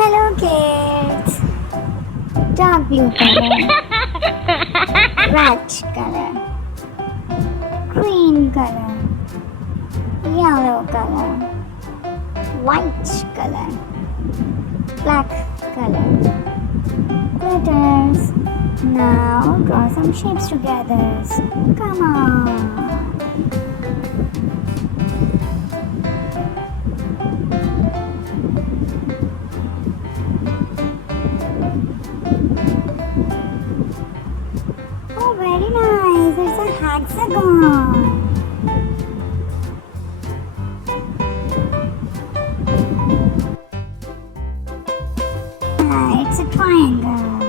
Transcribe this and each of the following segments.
Hello kids! Dark blue color, red color, green color, yellow color, white color, black color, glitters. Now draw some shapes together. Come on! Oh, very nice. It's a hexagon. It's a triangle.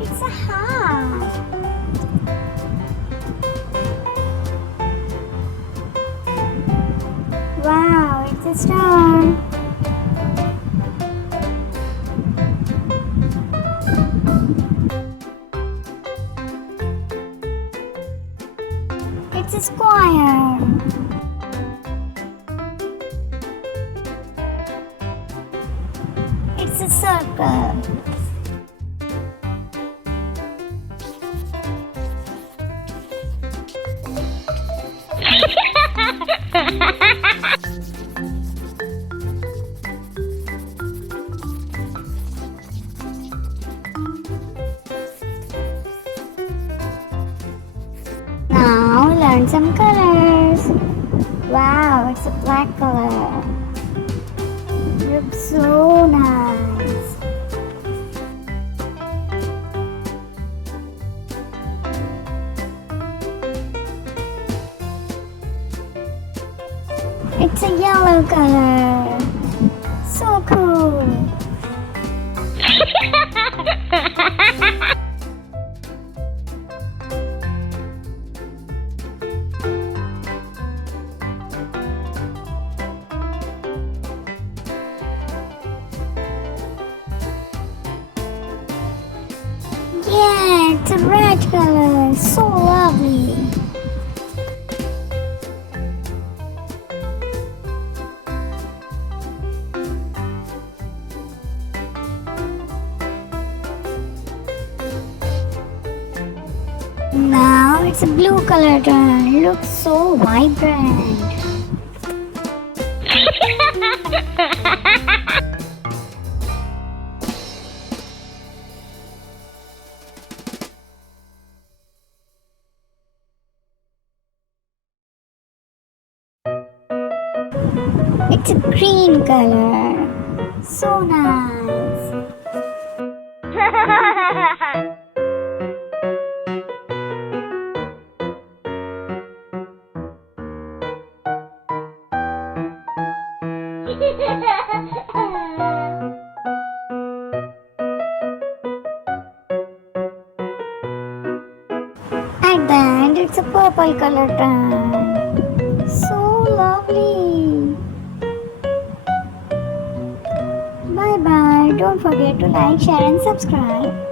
It's a heart. Wow, it's a star. It's a square. It's a circle. Now learn some colors. Wow, it's a black color. Looks so nice. It's a yellow color. So cool. Yeah, it's a red color. So lovely. Now it's a blue color turn. Looks so vibrant. It's a green color. So nice. At the end, it's a purple color turn. So lovely. Bye bye. Don't forget to like, share, and subscribe.